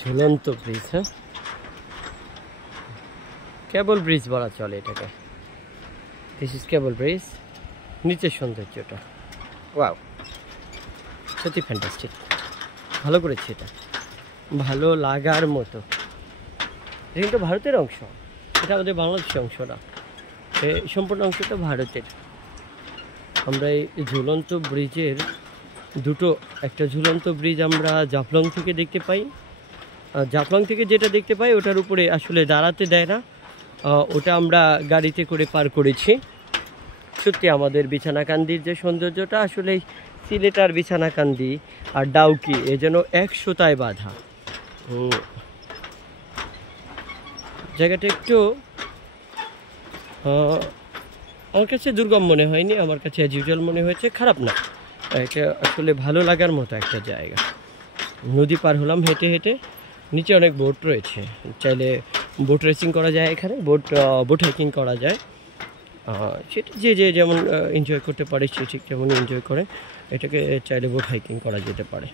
ঝুলন্ত ব্রিজ, হ্যাঁ, কেবল ব্রিজ বলা চলে এটাকে। This is cable bridge. নিচের সৌন্দর্যটা ওয়াও, সত্যি ফ্যান্টাস্টিক, ভালো করেছে এটা, ভালো লাগার মতো। এটা কিন্তু ভারতের অংশ, এটা আমাদের বাংলাদেশের অংশ না, সম্পূর্ণ অংশটা ভারতের। আমরা এই ঝুলন্ত ব্রিজের একটা ঝুলন্ত ব্রিজ আমরা জাফলং থেকে দেখতে পাই। জাফলং থেকে যেটা দেখতে পাই ওটার উপরে আসলে দাঁড়াতে দেয় না, ওটা আমরা গাড়িতে করে পার করেছি। সত্যি আমাদের বিছানাকান্দির যে সৌন্দর্যটা, আসলে সিলেট আর বিছানাকান্দি আর ডাউকি এ যেন এক সুতায় বাঁধা। জায়গাটা একটু আমার কাছে দুর্গম মনে হয়নি, আমার কাছে অ্যাজ ইউজুয়াল মনে হয়েছে, খারাপ না। এটা আসলে ভালো লাগার মতো একটা জায়গা। নদী পার হলাম হেঁটে হেঁটে, নিচে অনেক বোট রয়েছে, চাইলে বোট রেসিং করা যায় এখানে, বোট হাইকিং করা যায়। সেটা যে যেমন এনজয় করতে পারে সে ঠিক তেমন এনজয় করে, এটাকে চাইলে বোট হাইকিং করা যেতে পারে।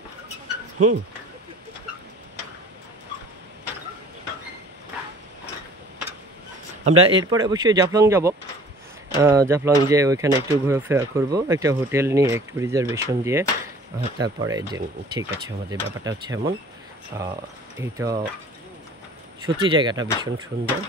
আমরা এরপরে অবশ্যই জাফলং যাব। জাফলং যে ওইখানে একটু ঘোরাফেরা করব, একটা হোটেল নিয়ে একটু রিজার্ভেশন দিয়ে, তারপরে যে ঠিক আছে আমাদের ব্যাপারটা হচ্ছে এমন। এই তো সত্যি জায়গাটা ভীষণ সুন্দর।